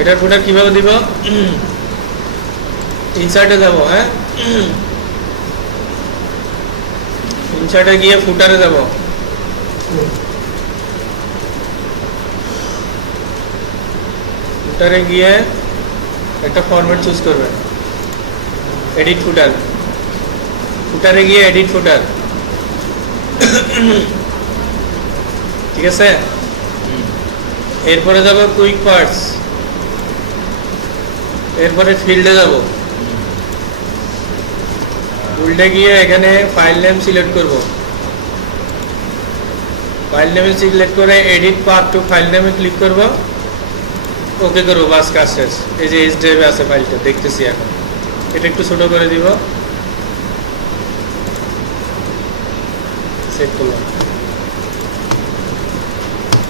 এটার ফুটার কীভাবে দিব? ইনসার্টে যাব হ্যাঁ? ইনসার্টে গিয়ে ফুটারে যাব ফুটারে গিয়ে একটা ফরম্যাট চুজ করবেন। এডিট ফুটার ফুটারে গিয়ে এডিট ফুটার ঠিক আছে? এরপরে যাব কুইক পার্টস এরপরে ফিল্ডে যাব। ফিল্ডে গিয়ে এখানে ফাইল নেম সিলেক্ট করব। ফাইল নেমে সিলেক্ট করে এডিট পার্ট টু ফাইল নেমে ক্লিক করব। ওকে করব, বাস কাজ শেষ। এই যে এইচ ড্রাইভে আছে ফাইলটা দেখতেছি এখন। এটা একটু ছোট করে দিব। সেভ করলাম।